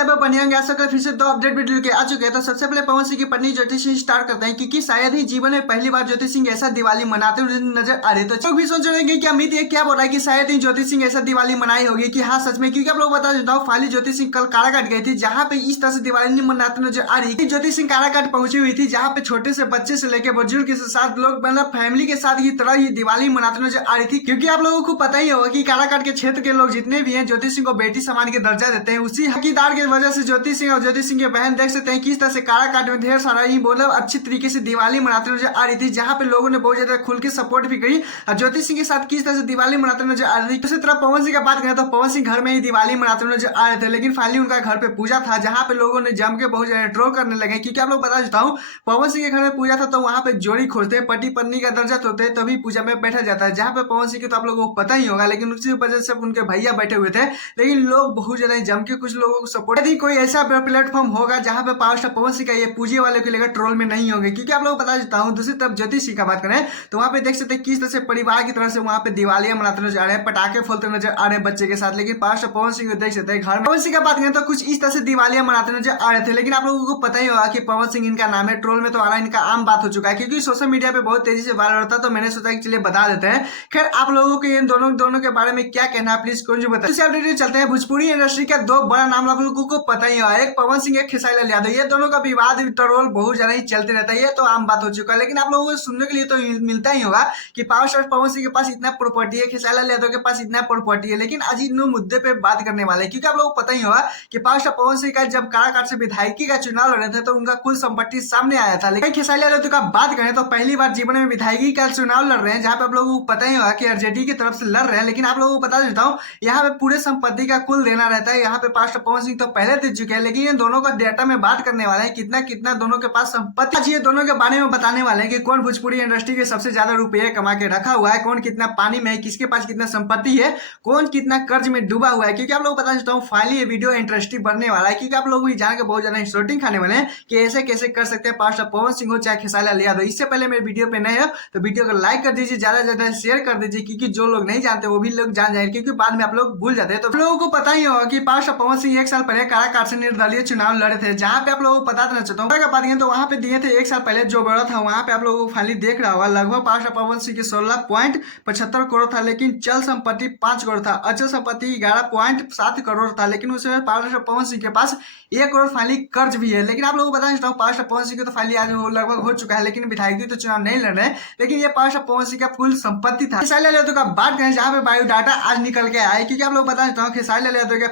सब बढ़िया होंगे। आशा करते फिर से दो अपडेट वीडियो के आ चुके हैं। तो सबसे पहले पवन सिंह की पत्नी ज्योति सिंह स्टार्ट करते हैं, क्योंकि शायद ही जीवन में पहली बार ज्योति सिंह ऐसा दिवाली मनाते हुए नजर आ रहे। तो लोग भी सोच रहे हैं कि अमित ये क्या बोल रहा है कि शायद ही ज्योति सिंह ऐसा दिवाली मनाई होगी कि हाँ सच में, क्योंकि आप लोग बता देता हूँ फाइनली ज्योति सिंह कल काराकाट गई थी, जहाँ पे इस तरह से दिवाली नहीं मनाते नजर आ रही। ज्योति सिंह काराकाट पहुंची हुई थी, जहाँ पे छोटे से बच्चे से लेकर बुजुर्ग के साथ लोग मतलब फैमिली के साथ की तरह ही दिवाली मनाते नजर आ रही थी। क्योंकि आप लोगों को पता ही होगा कि काराकाट के क्षेत्र के लोग जितने भी हैं ज्योति सिंह को बेटी समान के दर्जा देते हैं। उसी हकीदार की वजह से ज्योति सिंह और ज्योति सिंह की बहन देख सकते हैं किस तरह से काराकाट में ढेर सारा ही बोले अच्छी तरीके से दिवाली मनाते नजर आ रही थी, जहां पे लोगों ने बहुत ज्यादा खुल के सपोर्ट भी करी और ज्योति सिंह के साथ किस तरह से दिवाली मनाते नजर आ रही थी। दूसरी तरफ पवन सिंह की बात करें तो पवन सिंह घर में ही दिवाली मनाते नजर आ रहे थे, लेकिन फाइनली उनका घर पे पूजा था, जहां पे लोगों ने जम के बहुत ज्यादा ट्रोल करने लगे। क्योंकि आप लोग बता देता हूँ पवन सिंह के घर में पूजा था, तो वहां पे जोड़ी खोजते हैं, पति पत्नी का दर्जा होते हैं, तभी पूजा में बैठा जाता है। जहां पे पवन सिंह के तो आप लोगों को पता ही होगा, लेकिन उसी वजह से उनके भैया बैठे हुए थे, लेकिन लोग बहुत ज्यादा जम के कुछ लोगों को सपोर्ट। यदि कोई ऐसा प्लेटफॉर्म होगा जहां पे पावर स्टार पवन सिंह का ये पूजे वाले को लेकर ट्रोल में नहीं होंगे, क्योंकि आप लोग बता देता हूँ। दूसरी तरफ ज्योति सिंह का बात करें तो वहां पे देख सकते हैं किस तरह से परिवार की तरह से वहां पे दिवालियां मनाते नजर आ रहे हैं, पटाखे फोड़ते नजर आ रहे हैं बच्चे के साथ। लेकिन पावर स्टार पवन सिंह को देख सकते हैं घर में पवन सिंह का बात करें तो कुछ इस तरह से दिवालियां मनाते नजर आ रहे थे। लेकिन आप लोगों को पता ही होगा कि पवन सिंह इनका नाम है, ट्रोल में तो आना इनका आम बात हो चुका है, क्योंकि सोशल मीडिया पे बहुत तेजी से वायरल होता है। तो मैंने सोचा कि चलिए बता देते हैं। खैर आप लोगों को इन दोनों के बारे में क्या कहना है प्लीज कौन बताइए। चलते हैं भोजपुरी इंडस्ट्री का दो बड़ा नाम आप लोगों को पता ही होगा, एक पवन सिंह एक खेसारी लाल यादव। ये दोनों का विवाद ट्रोल बहुत ज्यादा ही चलते रहता है, ये तो आम बात हो चुका है। लेकिन आप लोगों को सुनने के लिए तो मिलता ही होगा कि पावर स्टार पवन सिंह के पास इतना प्रॉपर्टी है, खेसारी लाल यादव के पास इतना प्रॉपर्टी है। लेकिन आज इन मुद्दे पे बात करने वाले हैं, क्योंकि आप लोगों को पता ही होगा कि पावर स्टार पवन सिंह का जब काराकाट से विधायकी का चुनाव लड़े थे तो उनका कुल संपत्ति सामने आया था। लेकिन खेसारी लाल यादव का बात करें तो पहली बार जीवन में विधायकी का चुनाव लड़ रहे हैं, जहां पे आप लोगों को पता ही होगा कि आरजेडी की तरफ से लड़ रहे हैं। लेकिन आप लोगों को बता देता हूँ यहाँ पे पूरे संपत्ति का कुल देना रहता है। यहाँ पे पावर स्टार पवन सिंह तो पहले दे चुके हैं, लेकिन ये दोनों का डेटा में बात करने वाले हैं कितना कितना दोनों के पास संपत्ति। आज ये दोनों के बारे में बताने वाले हैं कि कौन भोजपुरी इंडस्ट्री के सबसे ज्यादा रुपये कमा के रखा हुआ है, कौन कितना पानी में है, किसके पास कितना संपत्ति है, कौन कितना कर्ज में डूबा हुआ है। क्योंकि आप लोग बता देता हूँ फाइनली ये वीडियो इंटरेस्टिंग बनने वाला है, क्योंकि आप लोग भी जान के बहुत ज्यादा शॉर्टिंग खाने वाले हैं कि ऐसे कैसे कर सकते हैं पावर स्टार पवन सिंह हो चाहे खेसारी लाल यादव। इससे पहले मेरे वीडियो पे नए हो तो वीडियो को लाइक कर दीजिए, ज्यादा से ज्यादा शेयर कर दीजिए, क्योंकि जो लोग नहीं जानते वो भी लोग जान जाएंगे, क्योंकि बाद में आप लोग भूल जाते हैं। तो लोगों को पता ही होगा कि पावर स्टार पवन सिंह एक साल पहले काराकाट से निर्दलीय चुनाव लड़े थे, जहां पे आप लोगों को पता था चाहता हूँ तो वहां पे दिए थे एक साल पहले जो बड़ा था, वहां पे आप लोगों को फाइनली देख रहा होगा लगभग पावर स्टार पवन सिंह के 16.75 करोड़ था, लेकिन चल संपत्ति 5 करोड़ था, अचल संपत्ति 11.7 करोड़ था। लेकिन उसमें पावर स्टार पवन सिंह के पास 1 करोड़ फाइनली कर्ज भी है। लेकिन आप लोगों को बता देता हूँ पावर स्टार पवन सिंह को तो फाइनली आज लगभग हो चुका है, लेकिन विधायक तो चुनाव नहीं लड़ रहे हैं। लेकिन ये पावर स्टार पवन सिंह का कुल संपत्ति था। खेसारी लाल यादव का बात करें जहां पे बायोडाटा आज निकल के आए, क्योंकि आप लोग बता देता हूँ खेसारी लाल यादव के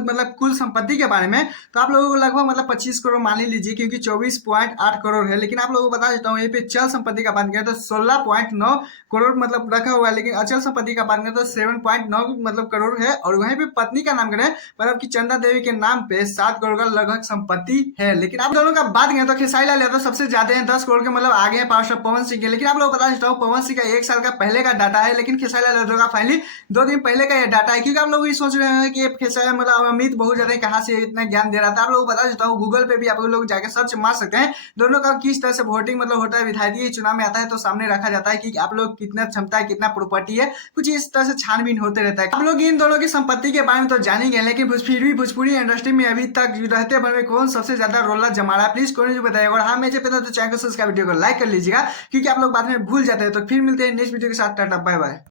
मतलब कुल संपत्ति के बारे में तो आप लोगों को लगभग मतलब 25 करोड़ मान लीजिए, क्योंकि 24.8 करोड़ है। लेकिन आप लोगों को बता देता हूँ यहाँ पे चल संपत्ति का बात करें तो 16.9 करोड़ मतलब रखा हुआ है, लेकिन अचल संपत्ति का बात करें तो 7.9 मतलब करोड़ है। और वहीं पे पत्नी का नाम करें मतलब कि चंदा देवी के नाम पे 7 करोड़ का लगभग संपत्ति है। लेकिन आप दोनों का बात करें तो खेसारी लाल यादव सबसे ज्यादा है, 10 करोड़ के मतलब आगे है पावर स्टार पवन सिंह के। लेकिन आप लोग बता देता हूँ पवन सिंह का 1 साल का पहले का डाटा है, लेकिन खेसारी लाल यादव का फाइनली 2 दिन पहले का ये डाटा है। क्योंकि आप लोग ये सोच रहे हैं कि खेसारी मतलब अमित बहुत ज्यादा कहाँ से इतना ज्ञान दे रहा था। आप लोग बता देता हूँ गूगल पे भी आप लोग जाकर सर्च मार सकते हैं दोनों का किस तरह से वोटिंग मतलब होता है, विधायकी चुनाव में आता है तो सामने रखा जाता है कि आप लोग कितना क्षमता है, कितना प्रॉपर्टी है, कुछ इस तरह से छानबीन होते रहता है। आप लोग इन दोनों की संपत्ति के बारे में तो जानेंगे, लेकिन फिर भी भोजपुरी इंडस्ट्री में अभी तक रहते भर में कौन सबसे ज्यादा रोला जमा रहा है प्लीज कौन बताइएगा। और हाँ मैं पता तो चैनल को सब्सक्राइब वीडियो को लाइक कर लीजिएगा, क्योंकि आप लोग बाद में भूल जाते हैं। तो फिर मिलते हैं नेक्स्ट वीडियो के साथ, टाटा बाय बाय।